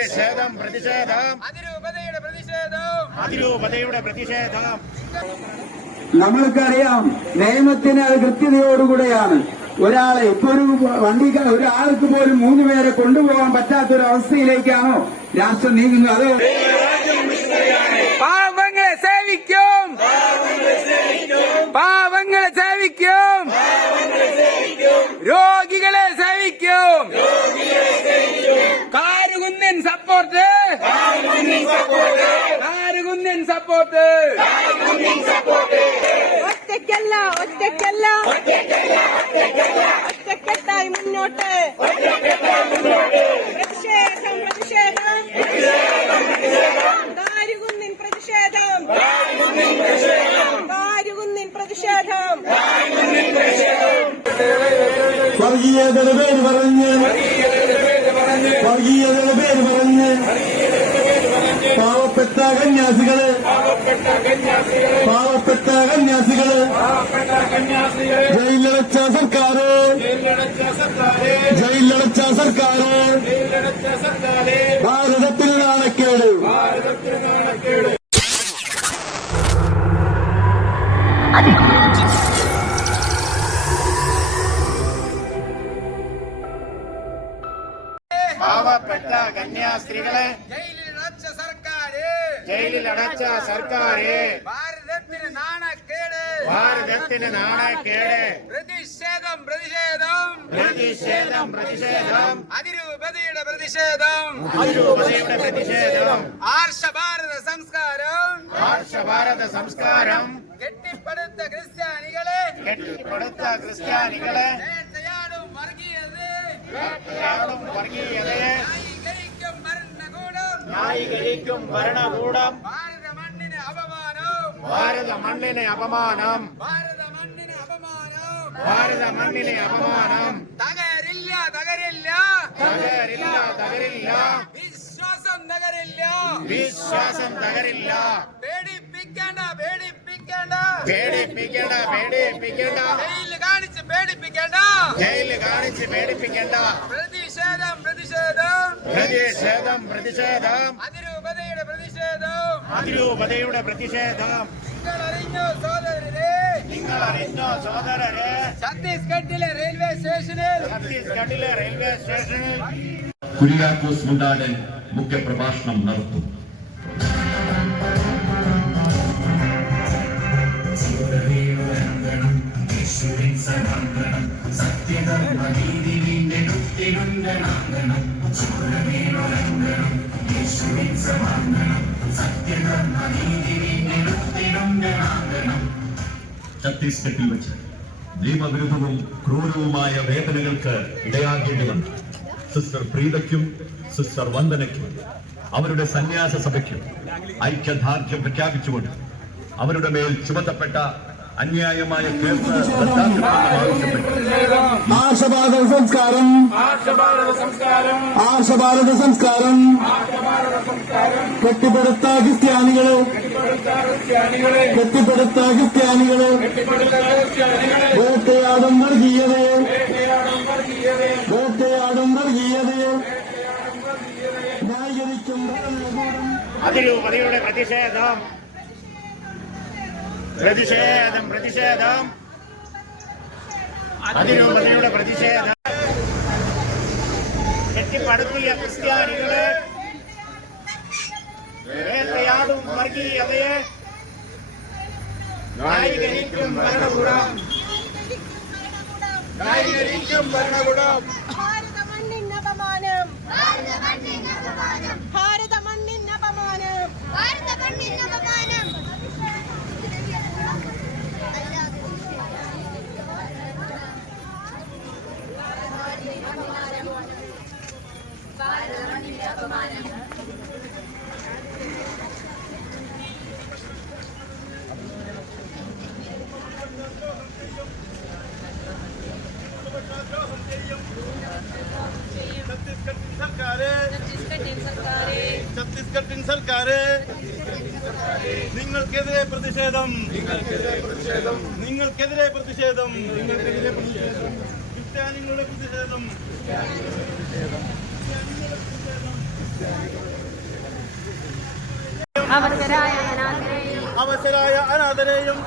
പ്രതിഷേധം പ്രതിഷേധം അതിരൂപതയുടെ പ്രതിഷേധം. നമ്മൾക്കറിയാം നിയമത്തിന് അത് കൃത്യതയോടുകൂടെയാണ്. ഒരാളെ ഇപ്പൊ ഒരാൾക്ക് പോലും 3 പേരെ കൊണ്ടുപോകാൻ പറ്റാത്തൊരവസ്ഥയിലേക്കാണോ രാഷ്ട്രം നീങ്ങുന്നത്? അതോ പാവങ്ങളെ സേവിക്കും, പാവങ്ങളെ സേവിക്കും, രോഗികളെ സേവിക്കും. കാരുകുന്നൻ സപ്പോർട്ട്, കാരുകുന്നൻ സപ്പോർട്ട്. ഒറ്റയ്ക്കല്ല ഒറ്റയ്ക്കല്ല ഒറ്റക്കെട്ടായി മുന്നോട്ട്. പ്രതിഷേധം പ്രതിഷേധം കാരുകുന്നിൻ പ്രതിഷേധം, കാരുകുന്നിൻ പ്രതിഷേധം. വർഗീയതയുടെ പേര് പറഞ്ഞ്, വർഗീയതയുടെ പേര് പറഞ്ഞ് പാവപ്പെട്ട കന്യാസികള്, പാവപ്പെട്ട കന്യാസികള് ജയിലടച്ച സർക്കാര്, ജയിലടച്ച സർക്കാര് ഭാരതത്തിൽ നാണക്കേട്. പാവപ്പെട്ട കന്യാസ്ത്രീകളെ ജയിലിലടച്ച സർക്കാര് ഭാരതത്തിന് നാണക്കേട്, ഭാരതത്തിന് നാണക്കേട്. പ്രതിഷേധം പ്രതിഷേധം പ്രതിഷേധം പ്രതിഷേധം അതിരൂപതയുടെ പ്രതിഷേധം, അതിരൂപതയുടെ പ്രതിഷേധം. ആർഷഭാരത സംസ്കാരം, ആർഷഭാരത സംസ്കാരം കെട്ടിപ്പടുത്ത ക്രിസ്ത്യാനികളെ, കെട്ടിപ്പടുത്ത ക്രിസ്ത്യാനികളെ വേട്ടയാടും വർഗീയതയെ, വേട്ടയാടും വർഗീയതയെ ന്യായീകരിക്കും ഭരണകൂടം, ന്യായീകരിക്കും ഭരണകൂടം. ഭാരത മണ്ണിന് അപമാനം, ഭാരത മണ്ണിന് അപമാനം, ഭാരത മണ്ണിന് അപമാനം. ഭാരത മണ്ണിന് അപമാനം. തകരില്ല തകരില്ല തകരില്ല തകരില്ല, വിശ്വാസം തകരില്ല, വിശ്വാസം തകരില്ല. പേടിപ്പിക്കേണ്ട പേടിപ്പിക്കേണ്ട, പേടിപ്പിക്കേണ്ട പേടിപ്പിക്കേണ്ട, ജയിലിൽ കാണിച്ച് പേടിപ്പിക്കേണ്ട, ജയിലിൽ കാണിച്ച് പേടിപ്പിക്കേണ്ട. പ്രതിഷേധം പ്രതിഷേധം പ്രതിഷേധം പ്രതിഷേധം അതിരൂപതയുടെ പ്രതിഷേധം. അതിരൂപതയുടെ പ്രതിഷേധം. നിങ്ങൾ അറിഞ്ഞോ സഹോദരരെ, നിങ്ങൾ അറിഞ്ഞോ സഹോദരരെ, ഛത്തീസ്ഗഡിലെ റെയിൽവേ സ്റ്റേഷനിൽ, ഛത്തീസ്ഗഡിലെ റെയിൽവേ സ്റ്റേഷനിൽ കുര്യാക്കോസ് മുണ്ടാടൻ മുഖ്യപ്രഭാഷണം നടത്തും. ഛത്തീസ്ഗഡിൽ വെച്ച് നിയമവിരുദ്ധവും ക്രൂരവുമായ വേദനകൾക്ക് ഇടയാകേണ്ടി വന്നു സിസ്റ്റർ പ്രീതയ്ക്കും സിസ്റ്റർ വന്ദനയ്ക്കും അവരുടെ സന്യാസ സഭയ്ക്കും ഐക്യദാർഢ്യം പ്രഖ്യാപിച്ചുകൊണ്ട് അവരുടെ മേൽ ചുമത്തപ്പെട്ട അന്യായമായ കേസ് ആർഷഭാരത സംസ്കാരം, ആർഷഭാരത സംസ്കാരം കെട്ടിപ്പടുത്ത ക്രിസ്ത്യാനികള്, കെട്ടിപ്പടുത്ത ക്രിസ്ത്യാനികള് വേട്ടയാടും വർഗീയതയെ, വേട്ടയാടും വർഗീയതയെ ന്യായീകരിക്കും ഭരണകൂടം. അതിരൂപതയുടെ പ്രതിഷേധം. പ്രതിഷേധം പ്രതിഷേധം അതിരൂപതയുടെ പ്രതിഷേധം. കെട്ടിപ്പടുത്തിയ ക്രിസ്ത്യാനികളെ വേട്ടയാടും വർഗീയതയെ ന്യായീകരിക്കും ഭരണകൂടം, ന്യായീകരിക്കും ഭരണകൂടം. ഭാരത മണ്ണിന് അപമാനം, ഭാരത മണ്ണിന് അപമാനം, ഭാരത മണ്ണിന് അപമാനം, ഭാരത മണ്ണിന് അപമാനം. ഛത്തീസ്ഗഡിൻ സർക്കാര് നിങ്ങൾക്കെതിരെ പ്രതിഷേധം, നിങ്ങൾക്കെതിരെ പ്രതിഷേധം, ക്രിസ്ത്യാനികളുടെ പ്രതിഷേധം. അവശരായ അനാഥരെയും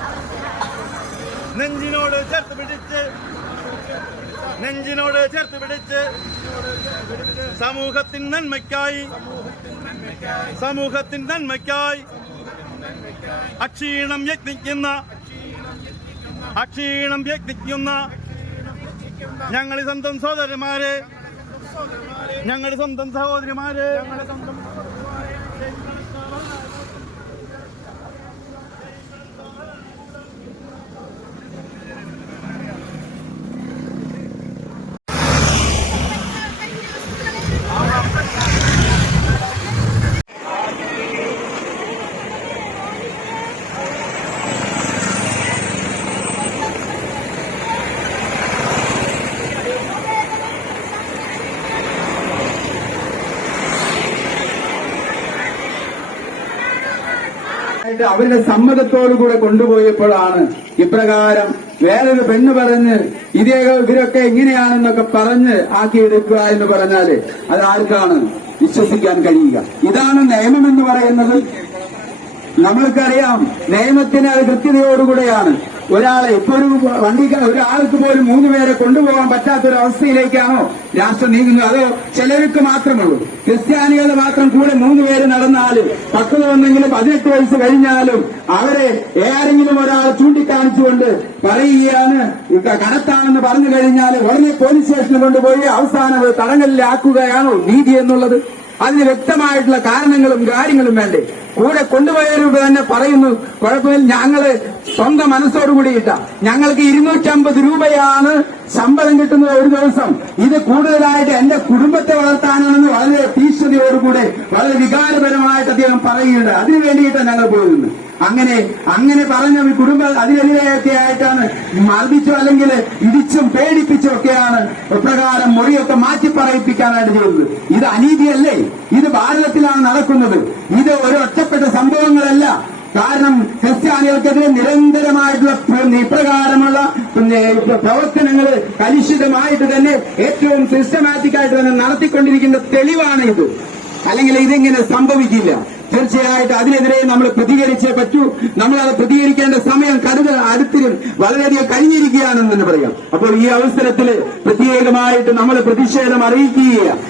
നെഞ്ചിനോട് ചേർത്ത് പിടിച്ച് സമൂഹത്തിൻ നന്മയ്ക്കായി അക്ഷീണം യത്നിക്കുന്ന ഞങ്ങളുടെ സ്വന്തം സഹോദരിമാരെ അവരുടെ സമ്മതത്തോടുകൂടെ കൊണ്ടുപോയപ്പോഴാണ് ഇപ്രകാരം വേറൊരു പെണ്ണ് പറഞ്ഞ് ഇവരൊക്കെ എങ്ങനെയാണെന്നൊക്കെ പറഞ്ഞ് ആക്കിയെടുക്കുക എന്ന് പറഞ്ഞാല് അത് ആർക്കാണ് വിശ്വസിക്കാൻ കഴിയുക? ഇതാണ് നിയമമെന്ന് പറയുന്നത്. നമ്മൾക്കറിയാം, നിയമത്തിന് അത് കൃത്യതയോടുകൂടെയാണ്. ഒരാളെ ഇപ്പൊ ഒരാൾക്ക് പോലും 3 പേരെ കൊണ്ടുപോകാൻ പറ്റാത്തൊരവസ്ഥയിലേക്കാണോ രാഷ്ട്രം നീങ്ങുന്നത്? അതോ ചിലർക്ക് മാത്രമുള്ളൂ? ക്രിസ്ത്യാനികൾ മാത്രം കൂടെ 3 പേര് നടന്നാലും 10 വന്നെങ്കിലും 18 വയസ്സ് കഴിഞ്ഞാലും അവരെ ആരെങ്കിലും ഒരാൾ ചൂണ്ടിക്കാണിച്ചുകൊണ്ട് പറയുകയാണ് കടത്താണെന്ന് പറഞ്ഞു കഴിഞ്ഞാൽ ഉടനെ പോലീസ് സ്റ്റേഷനിൽ കൊണ്ടുപോയി അവസാനം തടങ്കലിലാക്കുകയാണോ നീതി എന്നുള്ളത്? അതിന് വ്യക്തമായിട്ടുള്ള കാരണങ്ങളും കാര്യങ്ങളും വേണ്ടേ? കൂടെ കൊണ്ടുപോയവരോട് തന്നെ പറയുന്നു, കുഴപ്പമില്ല, ഞങ്ങള് സ്വന്തം മനസ്സോടുകൂടിയിട്ട ഞങ്ങൾക്ക് 250 രൂപയാണ് ശമ്പളം കിട്ടുന്നത് ഒരു ദിവസം. ഇത് കൂടുതലായിട്ട് എന്റെ കുടുംബത്തെ വളർത്താനാണെന്ന് വളരെ തീഷ്ണതയോടുകൂടെ വളരെ വികാരപരമായിട്ട് അദ്ദേഹം പറയുകയുണ്ട്. അതിനു വേണ്ടിയിട്ടാണ് ഞങ്ങൾ പോയിരുന്നു. അങ്ങനെ പറഞ്ഞ കുടുംബം അതിനെതിരെയൊക്കെ ആയിട്ടാണ് മർദ്ദിച്ചോ അല്ലെങ്കിൽ ഇടിച്ചും പേടിപ്പിച്ചും ഒക്കെയാണ് പ്രകാരം മൊഴിയൊക്കെ മാറ്റി പറയിപ്പിക്കാനായിട്ട് ചെയ്യുന്നത്. ഇത് അനീതിയല്ലേ? ഇത് ഭാരതത്തിലാണ് നടക്കുന്നത്. ഇത് ഒരു ഒറ്റപ്പെട്ട സംഭവങ്ങളല്ല. കാരണം ക്രിസ്ത്യാനികൾക്കെതിരെ നിരന്തരമായിട്ടുള്ള ഇപ്രകാരമുള്ള പ്രവർത്തനങ്ങൾ കലുഷിതമായിട്ട് തന്നെ ഏറ്റവും സിസ്റ്റമാറ്റിക് ആയിട്ട് തന്നെ നടത്തിക്കൊണ്ടിരിക്കുന്ന തെളിവാണ് ഇത്. അല്ലെങ്കിൽ ഇതിങ്ങനെ സംഭവിക്കില്ല. തീർച്ചയായിട്ടും അതിനെതിരെ നമ്മൾ പ്രതികരിച്ചേ പറ്റൂ. നമ്മളത് പ്രതികരിക്കേണ്ട സമയം അടുത്തിരും വളരെയധികം കഴിഞ്ഞിരിക്കുകയാണെന്ന് തന്നെ പറയാം. അപ്പോൾ ഈ അവസരത്തിൽ പ്രത്യേകമായിട്ട് നമ്മൾ പ്രതിഷേധം അറിയിക്കുകയാണ്.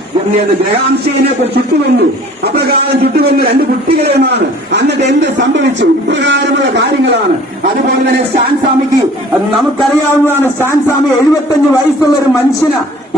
ഗ്രഹാംശയെ ചുട്ടുകൊന്നു, അപ്രകാരം ചുട്ടുകൊന്ന് 2 കുട്ടികളെയുമാണ്. എന്നിട്ട് എന്ത് സംഭവിച്ചു? ഇപ്രകാരമുള്ള കാര്യങ്ങളാണ്. അതുപോലെ തന്നെ സ്റ്റാൻ സ്വാമിക്ക് നമുക്കറിയാവുന്നതാണ്. സ്റ്റാൻ സ്വാമി 75 വയസ്സുള്ള ഒരു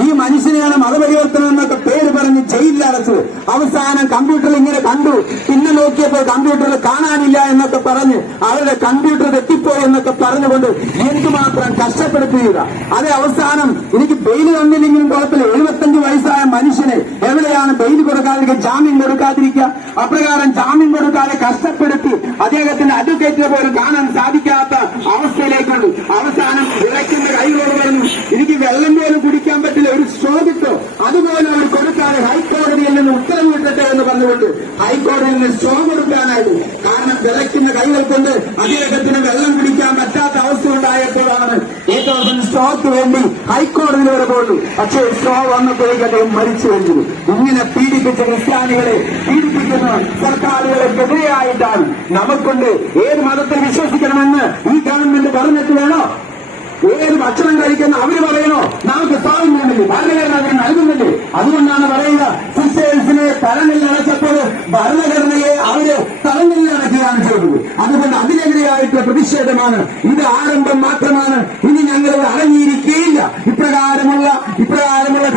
ഈ മനുഷ്യനെയാണ് മതപരിവർത്തനം എന്നൊക്കെ പേര് പറഞ്ഞ് ജയിലിലടച്ചത്. അവസാനം കമ്പ്യൂട്ടറിൽ ഇങ്ങനെ കണ്ടു, പിന്നെ നോക്കിയപ്പോൾ കമ്പ്യൂട്ടറിൽ കാണാനില്ല എന്നൊക്കെ പറഞ്ഞ് അവരുടെ കമ്പ്യൂട്ടർ തെറ്റിപ്പോയി എന്നൊക്കെ പറഞ്ഞുകൊണ്ട് എന്തുമാത്രം കഷ്ടപ്പെടുത്തുക. അതേ അവസാനം എനിക്ക് ബെയിൽ തന്നില്ലെങ്കിലും കുഴപ്പമില്ല, 75 വയസ്സായ മനുഷ്യനെ എവിടെയാണ് ബെയിൽ കൊടുക്കാതിരിക്കുക, ജാമ്യം കൊടുക്കാതിരിക്കുക? അപ്രകാരം ജാമ്യം കൊടുക്കാതെ കഷ്ടപ്പെടുത്തി അദ്ദേഹത്തിന്റെ അഡ്വക്കേറ്റിനെ പോലും കാണാൻ സാധിക്കാത്ത അവസ്ഥയിലേക്കുണ്ട്. അവസാനം വിളയ്ക്കുന്ന കൈകളോട് പറഞ്ഞു, എനിക്ക് വെള്ളം പോലും കുടിക്കാൻ പറ്റില്ല, ഒരു സ്ട്രോബിട്ടോ അതുപോലെ അവർ കൊടുക്കാതെ ഹൈക്കോടതിയിൽ നിന്ന് ഉത്തരവ് കിട്ടട്ടെ എന്ന് പറഞ്ഞുകൊണ്ട് ഹൈക്കോടതിയിൽ നിന്ന് സ്ട്രോ കൊടുക്കാനായിട്ട്. കാരണം വിളയ്ക്കുന്ന കൈകൾ കൊണ്ട് അദ്ദേഹത്തിന് വെള്ളം കുടിക്കാൻ പറ്റാത്ത അവസ്ഥ ഉണ്ടായപ്പോഴാണ് ഏറ്റവും സ്ട്രോക്ക് വേണ്ടി ഹൈക്കോടതിയിൽ വരെ പോകുന്നു. പക്ഷേ സ്ട്രോ വന്നപ്പോഴേക്ക് അദ്ദേഹം മരിച്ചു കഴിഞ്ഞു. ഇങ്ങനെ പീഡിപ്പിച്ച ക്രിസ്ത്യാനികളെ പീഡിപ്പിക്കുന്ന സർക്കാരുകൾക്കെതിരെയായിട്ടാണ് നമുക്കുണ്ട്. ഏത് മതത്തിൽ വിശ്വസിക്കണമെന്ന് ഈ ഗവൺമെന്റ് പറഞ്ഞിട്ട് വേണോ? ഏത് ഭക്ഷണം കഴിക്കുന്ന അവര് പറയണോ? നമുക്ക് സ്വാതന്ത്ര്യമില്ലേ? ഭരണഘടന അവർ നൽകുന്നില്ലേ? അതുകൊണ്ടാണ് പറയുക, സിസ്റ്റേഴ്സിനെ തലങ്ങളിൽ അടച്ചപ്പോൾ ഭരണഘടനയെ അവര് തലങ്ങളിൽ അടക്കുകയാണ് ചെയ്തത്. അതുകൊണ്ട് അതിനെതിരെയായിട്ടുള്ള പ്രതിഷേധമാണ് ഇത്. ആരംഭം മാത്രമാണ്. ഇനി ഞങ്ങൾ അടങ്ങിയിരിക്കുകയില്ല. ഇപ്രകാരമുള്ള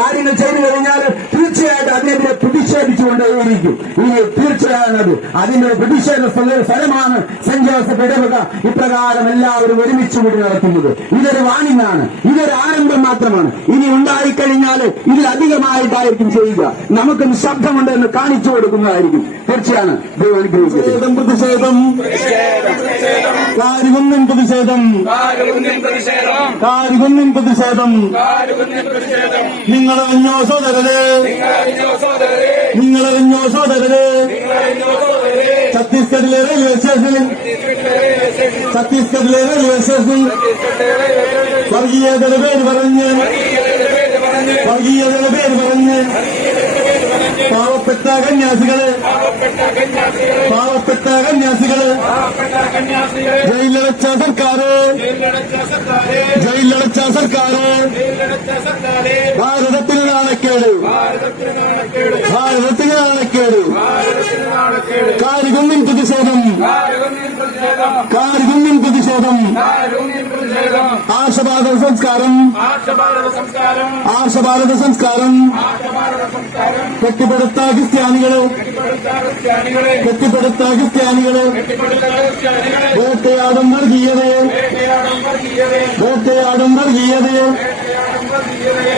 കാര്യങ്ങൾ ചെയ്തു കഴിഞ്ഞാൽ തീർച്ചയായിട്ടും അതിനെതിരെ പ്രതിഷേധിച്ചുകൊണ്ടേയിരിക്കും. ഇനി തീർച്ചയായും അതിന്റെ പ്രതിഷേധ സ്ഥലമാണ് സെന്റ് ജോസഫ് ഇടവക ഇപ്രകാരം എല്ലാവരും ഒരുമിച്ച് കൂടി നടത്തുന്നത്. ഇതൊരു വാണിംഗാണ്. ഇതൊരു ആരംഭം മാത്രമാണ്. ഇനി ഉണ്ടായിക്കഴിഞ്ഞാൽ ഇതിലധികമായിട്ടായിരിക്കും ചെയ്യുക. നമുക്കും ശബ്ദമുണ്ട് എന്ന് കാണിച്ചു കൊടുക്കുന്നതായിരിക്കും. തീർച്ചയാണ്. പ്രതിഷേധം നിങ്ങളറിഞ്ഞോ സോദരരെ, ഛത്തീസ്ഗഡിലെ റെയിൽവേ സ്റ്റേഷനിൽ വർഗീയതയുടെ പേര് പറഞ്ഞ് പാവപ്പെട്ട കന്യാസികള് പാവപ്പെട്ട കന്യാസികള് ജയിലടച്ച സർക്കാര് ജയിലടച്ച സർക്കാര് ഭാരതത്തിന് നാണക്കേട് ഭാരതത്തിന് നാണക്കേട് കാരികുന്നിൻ പ്രതിഷേധം കാരികുന്നിൻ പ്രതിഷേധം ആർഷഭാരത സംസ്കാരം ആർഷഭാരത സംസ്കാരം കെട്ടിപ്പടുത്ത ക്രിസ്ത്യാനികള് കെട്ടിപ്പടുത്ത ക്രിസ്ത്യാനികള് വേട്ടയാടും വർഗീയതയെ വേട്ടയാടും വർഗീയതയെ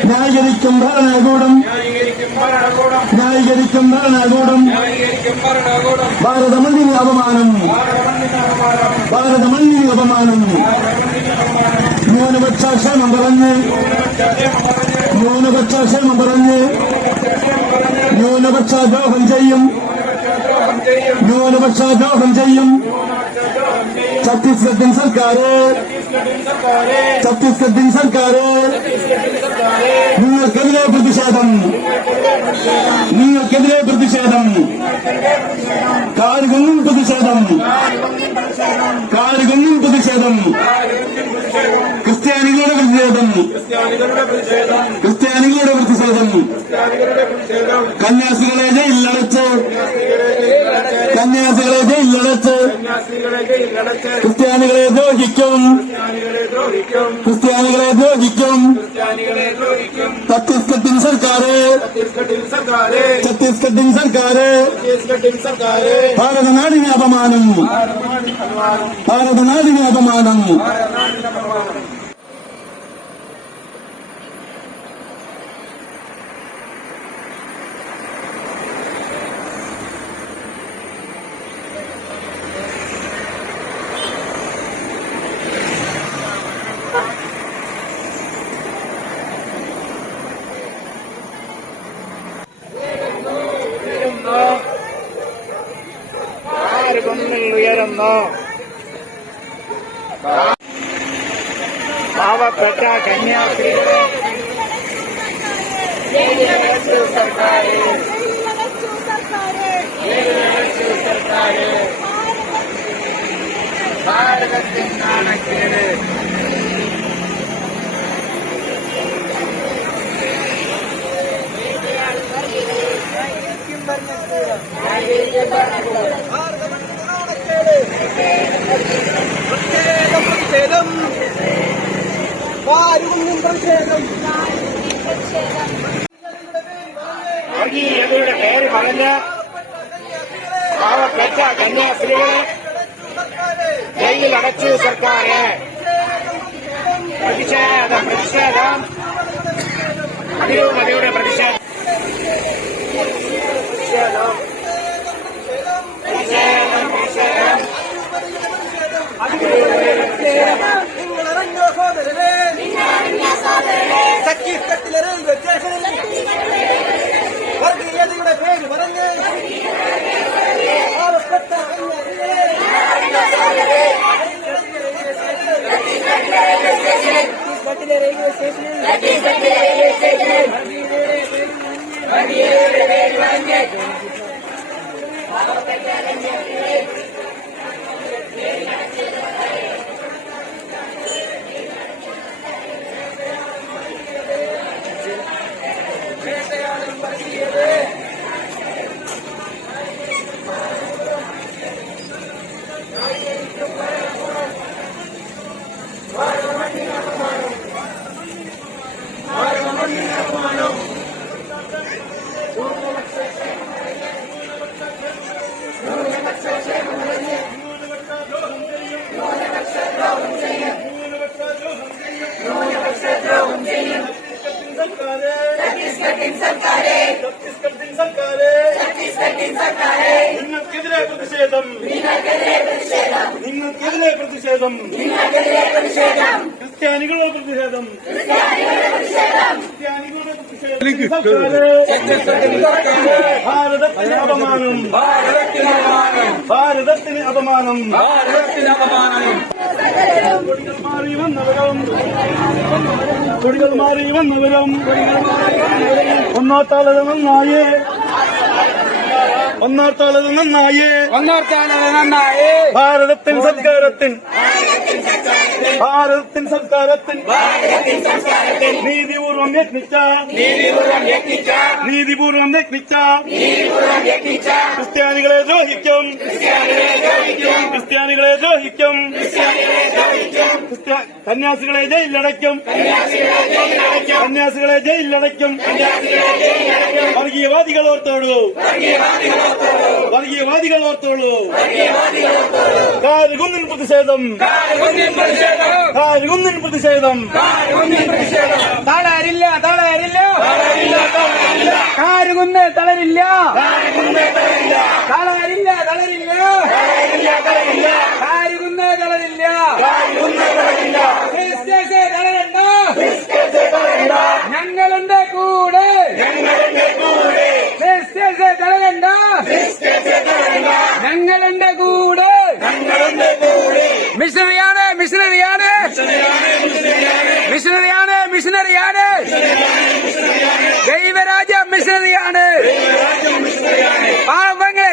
ന്യായീകരിക്കും ഭരണകൂടം ന്യായീകരിക്കും ഭരണകൂടം ഭാരതമണ്ണിന് അപമാനം ഭാരതമണ്ണിന് അപമാനം ന്യൂനപക്ഷ ക്ഷേമം പറഞ്ഞ് ന്യൂനപക്ഷ ക്ഷേമം പറഞ്ഞ് ന്യൂനപക്ഷ ദ്രോഹം ചെയ്യും ന്യൂനപക്ഷ ദ്രോഹം ചെയ്യും ഛത്തീസ്ഗഡിൻ സർക്കാര് ഛത്തീസ്ഗഡിൻ സർക്കാര് നിങ്ങൾക്കെതിരെ പ്രതിഷേധം നിങ്ങൾക്കെതിരെ പ്രതിഷേധം കാരികുന്നിൻ പ്രതിഷേധം കാരികുന്നിൻ പ്രതിഷേധം ക്രിസ്ത്യാനികളുടെ പ്രതിഷേധം ക്രിസ്ത്യാനികളുടെ പ്രതിഷേധം കന്യാസികളെ ജയിലടച്ച് കന്യാസികളെ ജയിലടച്ച് ക്രിസ്ത്യാനികളെ ദ്രോഹിക്കും ക്രിസ്ത്യാനികളെ ദ്രോഹിക്കും ഛത്തീസ്ഗഡിൻ സർക്കാര് ഛത്തീസ്ഗഡിൻ സർക്കാര് ഭാരതനാടിന് അപമാനം ഭാരതനാടിന് അപമാനം ഉയരുന്നു പാവപ്പെട്ട കന്യാസ്ത്രീകളെ ഭാരതത്തിൻ നാണക്കേട് വർഗീയതയുടെ പേര് പറഞ്ഞ് പാവപ്പെട്ട കന്യാസ്ത്രീകളെ ജയിലിലടച്ചു സർക്കാര് പ്രതിഷേധം പ്രതിഷേധം അതിരൂപതയുടെ പ്രതിഷേധം നിങ്ങളിറങ്ങിയോ സോദരനെ ഛത്തീസ്ഗഡിലെ റെയിൽവേ സ്റ്റേഷനിൽ വർഗീയതയുടെ പേര് പറഞ്ഞ് പാവപ്പെട്ട ഛത്തീസ്ഗഡിലെ റെയിൽവേ സ്റ്റേഷനിൽ വർഗീയതയുടെ പേര് പറഞ്ഞ് നിങ്ങൾക്കെതിരെ പ്രതിഷേധം നിങ്ങൾക്കെതിരെ പ്രതിഷേധം ക്രിസ്ത്യാനികളുടെ പ്രതിഷേധം ക്രിസ്ത്യാനികളുടെ പ്രതിഷേധം ഭാരതത്തിന് അപമാനം ഭാരതത്തിന് അപമാനം കൊടികൾ മാറി വന്നവരും ഒന്നാത്താളത് നന്നായേ ഭാരതത്തിൻ സംസ്കാരത്തിൻ നീതിപൂർവം യത്നിച്ച ക്രിസ്ത്യാനികളെ ദ്രോഹിക്കും കന്യാസികളെ ജയിലിലടയ്ക്കും വർഗീയവാദികൾ ഓർത്തോളൂ കാരുകുന്നിൻ പ്രതിഷേധം തളരില്ല കാരുകുന്ന് തളരില്ല കാരുകുന്ന് തളരില്ല ഞങ്ങളുണ്ട് കൂടെ തളരണ്ട ഞങ്ങളുണ്ട് കൂടെ മിഷനറിയാണ് ദൈവരാജ്യം മിഷനറിയാണ് പാവങ്ങളെ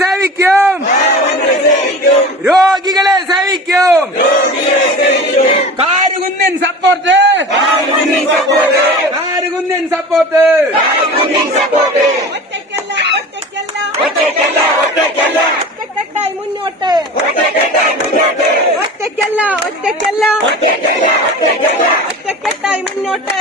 സേവിക്കും രോഗികളെ സേവിക്കും കാരുകുന്നിൻ സപ്പോർട്ട് ഒറ്റക്കെട്ടായി മുന്നോട്ട് ഒറ്റക്കെട്ടായി മുന്നോട്ട്